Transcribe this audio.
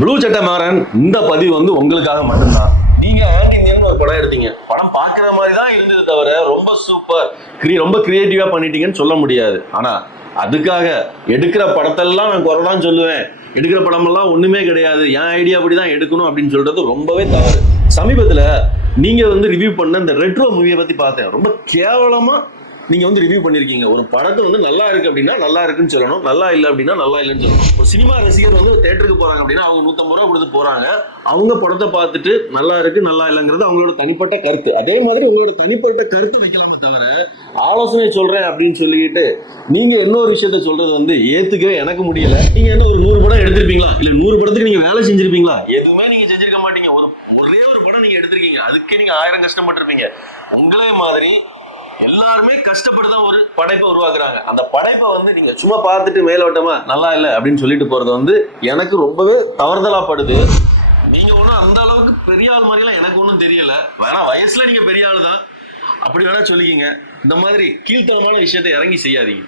Blue சட்டை மாறன் இந்த பதிவு வந்து உங்களுக்காக மட்டும்தான். நீங்க ஆன்டி இந்தியன் ஒரு படம் எடுத்தீங்க, படம் பாக்குற மாதிரி தான் இருந்தது தவிர ரொம்ப சூப்பர் ரொம்ப கிரியேட்டிவா பண்ணிட்டீங்கன்னு சொல்ல முடியாது. ஆனா அதுக்காக எடுக்கிற படத்தெல்லாம் நான் குறைதான் சொல்லுவேன். எடுக்கிற படமெல்லாம் ஒண்ணுமே கிடையாது, என் ஐடியா அப்படிதான் எடுக்கணும் அப்படின்னு சொல்றது ரொம்பவே தவறு. சமீபத்துல நீங்க வந்து ரிவ்யூ பண்ண இந்த ரெட்ரோ மூவியை பத்தி பார்த்தேன். ரொம்ப கேவலமா நீங்க வந்து ரிவ்யூ பண்ணிருக்கீங்க. ஒரு படத்தை வந்து நல்லா இருக்கு அப்படின்னா நல்லா இருக்குன்னு சொல்லணும், நல்லா இல்லை அப்படின்னா நல்லா இல்லைன்னு சொல்லணும். ஒரு சினிமா ரசிகர் வந்து தேட்டருக்கு போறாங்க அப்படின்னா அவங்க 150 ரூபா கொடுத்து போறாங்க. அவங்க படத்தை பார்த்துட்டு நல்லா இருக்கு நல்லா இல்லைங்கிறது அவங்களோட தனிப்பட்ட கருத்து. அதே மாதிரி உங்களோட தனிப்பட்ட கருத்து வைக்கலாமே தவிர ஆலோசனை சொல்றேன் அப்படின்னு சொல்லிட்டு நீங்க இன்னொரு விஷயத்த சொல்றது வந்து ஏத்துக்கவே எனக்கு முடியல. நீங்க என்ன ஒரு 100 படம் எடுத்திருப்பீங்களா, இல்ல 100 படத்துக்கு நீங்க வேலை செஞ்சிருப்பீங்களா? எதுவுமே நீங்க செஞ்சிருக்க மாட்டீங்க. ஒரே ஒரு படம் நீங்க எடுத்திருக்கீங்க, அதுக்கே நீங்க 1000 கஷ்டப்பட்டிருப்பீங்க. உங்களே மாதிரி எல்லாருமே கஷ்டப்பட்டுதான் ஒரு படைப்பை உருவாக்குறாங்க. அந்த படைப்பை வந்து நீங்க சும்மா பார்த்துட்டு மேலோட்டமா நல்லா இல்லை அப்படின்னு சொல்லிட்டு போறது வந்து எனக்கு ரொம்பவே தவறுதலா படுது. நீங்க ஒன்றும் அந்த அளவுக்கு பெரிய ஆள் மாதிரிலாம் எனக்கு ஒன்றும் தெரியல. வேணா வயசுல நீங்க பெரிய ஆள் தான், அப்படி வேணா சொல்லிக்கிங்க. இந்த மாதிரி கீழ்த்தனமான விஷயத்தை இறங்கி செய்யாதீங்க.